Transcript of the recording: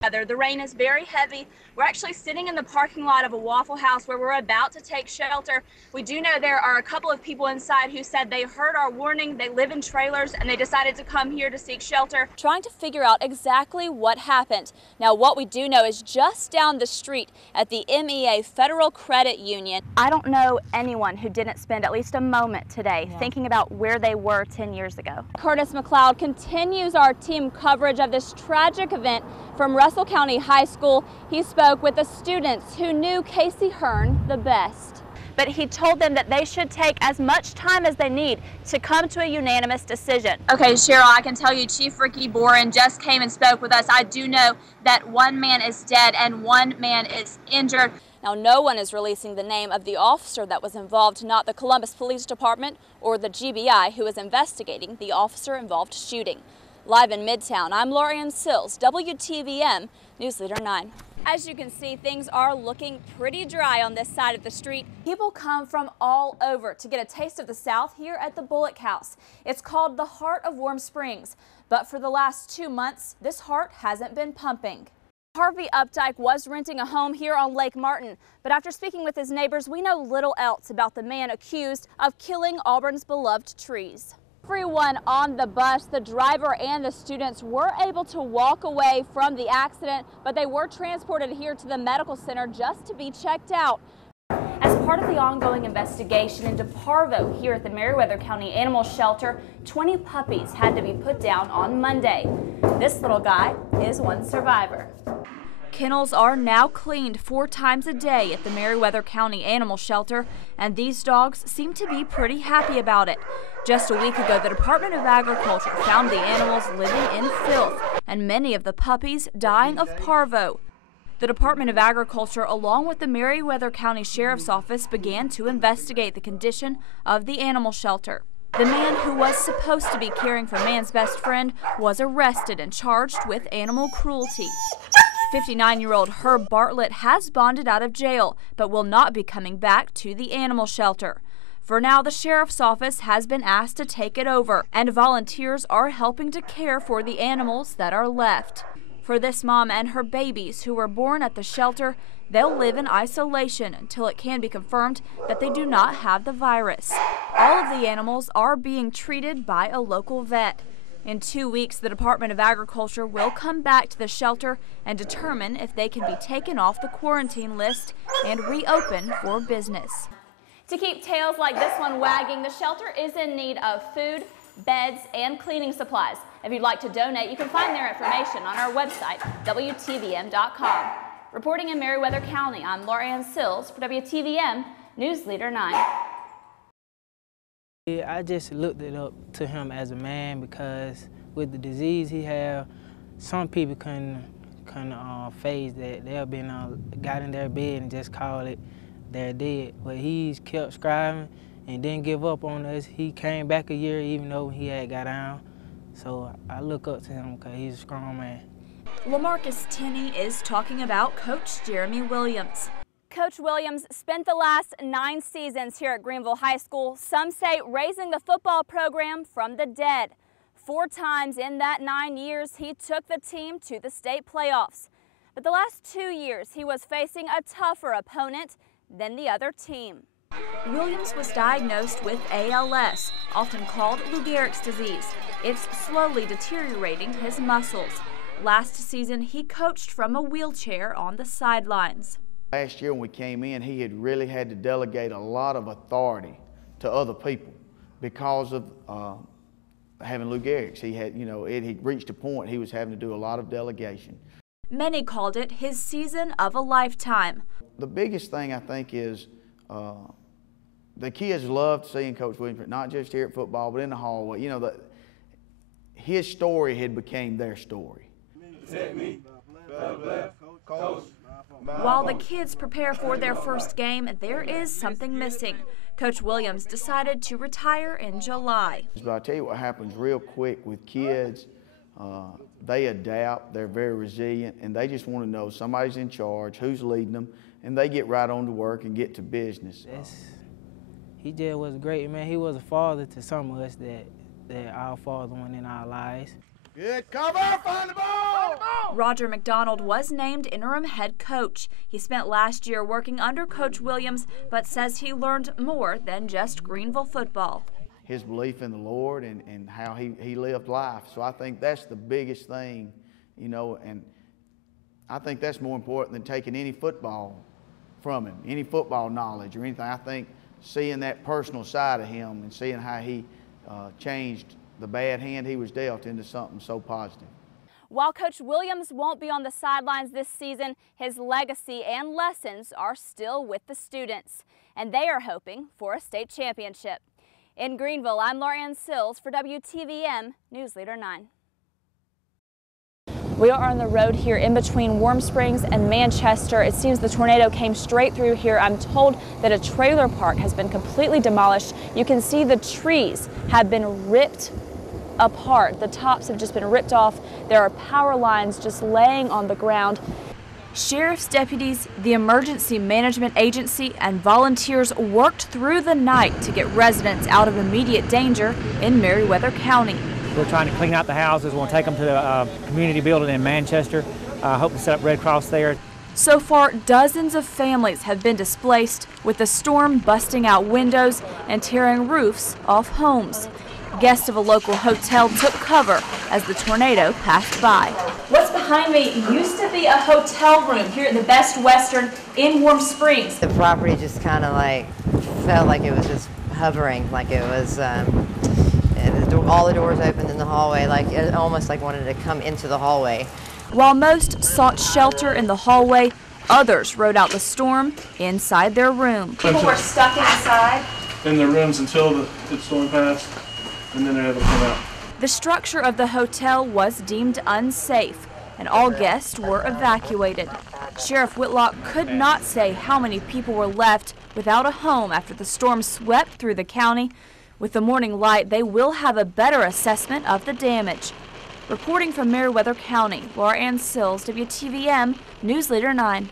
The rain is very heavy. We're actually sitting in the parking lot of a Waffle House where we're about to take shelter. We do know there are a couple of people inside who said they heard our warning. They live in trailers and they decided to come here to seek shelter. Trying to figure out exactly what happened. Now, what we do know is just down the street at the MEA Federal Credit Union. I don't know anyone who didn't spend at least a moment today thinking about where they were 10 years ago. Curtis McLeod continues our team coverage of this tragic event from Russell County High School. He spoke with the students who knew Casey Hearn the best. But he told them that they should take as much time as they need to come to a unanimous decision. Okay, Cheryl, I can tell you Chief Ricky Boren just came and spoke with us. I do know that one man is dead and one man is injured. Now, no one is releasing the name of the officer that was involved, not the Columbus Police Department or the GBI, who is investigating the officer-involved shooting. Live in Midtown, I'm Lorian Sills, WTVM News Leader 9. As you can see, things are looking pretty dry on this side of the street. People come from all over to get a taste of the South here at the Bullock House. It's called the Heart of Warm Springs, but for the last 2 months, this heart hasn't been pumping. Harvey Updike was renting a home here on Lake Martin, but after speaking with his neighbors, we know little else about the man accused of killing Auburn's beloved trees. Everyone on the bus, the driver and the students, were able to walk away from the accident, but they were transported here to the medical center just to be checked out. As part of the ongoing investigation into parvo here at the Meriwether County Animal Shelter, 20 puppies had to be put down on Monday. This little guy is one survivor. Kennels are now cleaned 4 times a day at the Meriwether County Animal Shelter, and these dogs seem to be pretty happy about it. Just a week ago, the Department of Agriculture found the animals living in filth and many of the puppies dying of parvo. The Department of Agriculture, along with the Meriwether County Sheriff's Office, began to investigate the condition of the animal shelter. The man who was supposed to be caring for man's best friend was arrested and charged with animal cruelty. 59-year-old Herb Bartlett has bonded out of jail, but will not be coming back to the animal shelter. For now, the sheriff's office has been asked to take it over, and volunteers are helping to care for the animals that are left. For this mom and her babies who were born at the shelter, they'll live in isolation until it can be confirmed that they do not have the virus. All of the animals are being treated by a local vet. In 2 weeks, the Department of Agriculture will come back to the shelter and determine if they can be taken off the quarantine list and reopen for business. To keep tails like this one wagging, the shelter is in need of food, beds, and cleaning supplies. If you'd like to donate, you can find their information on our website, WTVM.com. Reporting in Meriwether County, I'm Lorian Sills for WTVM News Leader 9. I just looked it up to him as a man because with the disease he had, some people couldn't phase that. They'll been got in their bed and just called it they're dead. But he's kept striving and didn't give up on us. He came back a year even though he had got down. So I look up to him because he's a strong man. LaMarcus Tenney is talking about Coach Jeremy Williams. Coach Williams spent the last 9 seasons here at Greenville High School, some say raising the football program from the dead. 4 times in that 9 years, he took the team to the state playoffs. But the last 2 years, he was facing a tougher opponent than the other team. Williams was diagnosed with ALS, often called Lou Gehrig's disease. It's slowly deteriorating his muscles. Last season, he coached from a wheelchair on the sidelines. Last year when we came in, he had really had to delegate a lot of authority to other people because of having Lou Gehrig's. He had, he reached a point he was having to do a lot of delegation. Many called it his season of a lifetime. The biggest thing I think is the kids loved seeing Coach Williams, not just here at football, but in the hallway. His story had became their story. While the kids prepare for their first game, there is something missing. Coach Williams decided to retire in July. But I'll tell you what happens real quick with kids. They adapt, they're very resilient, and they just want to know somebody's in charge, who's leading them, and they get right on to work and get to business. He just was great, man. He was a father to some of us that our father went in our lives. Good cover, find the ball! Roger McDonald was named interim head coach. He spent last year working under Coach Williams, but says he learned more than just Greenville football. His belief in the Lord and how he lived life. So I think that's the biggest thing, you know, and I think that's more important than taking any football from him, any football knowledge or anything. I think seeing that personal side of him and seeing how he changed the bad hand he was dealt into something so positive. While Coach Williams won't be on the sidelines this season, his legacy and lessons are still with the students, and they are hoping for a state championship. In Greenville, I'm Sills for WTVM News Leader 9. We are on the road here in between Warm Springs and Manchester. It seems the tornado came straight through here. I'm told that a trailer park has been completely demolished. You can see the trees have been ripped apart. The tops have just been ripped off. There are power lines just laying on the ground. Sheriff's deputies, the Emergency Management Agency, and volunteers worked through the night to get residents out of immediate danger in Meriwether County. We're trying to clean out the houses. We'll take them to the community building in Manchester. Hope to set up Red Cross there. So far, dozens of families have been displaced, with the storm busting out windows and tearing roofs off homes. Guests of a local hotel took cover as the tornado passed by. What's behind me used to be a hotel room here at the Best Western in Warm Springs. The property just kind of like felt like it was just hovering, like it was all the doors opened in the hallway, like it almost like wanted to come into the hallway. While most sought shelter in the hallway, others rode out the storm inside their room. People were stuck inside in their rooms until the storm passed, and then they're able to come out. The structure of the hotel was deemed unsafe, and all guests were evacuated. Sheriff Whitlock could not say how many people were left without a home after the storm swept through the county. With the morning light, they will have a better assessment of the damage. Reporting from Meriwether County, Sills, WTVM News Leader 9.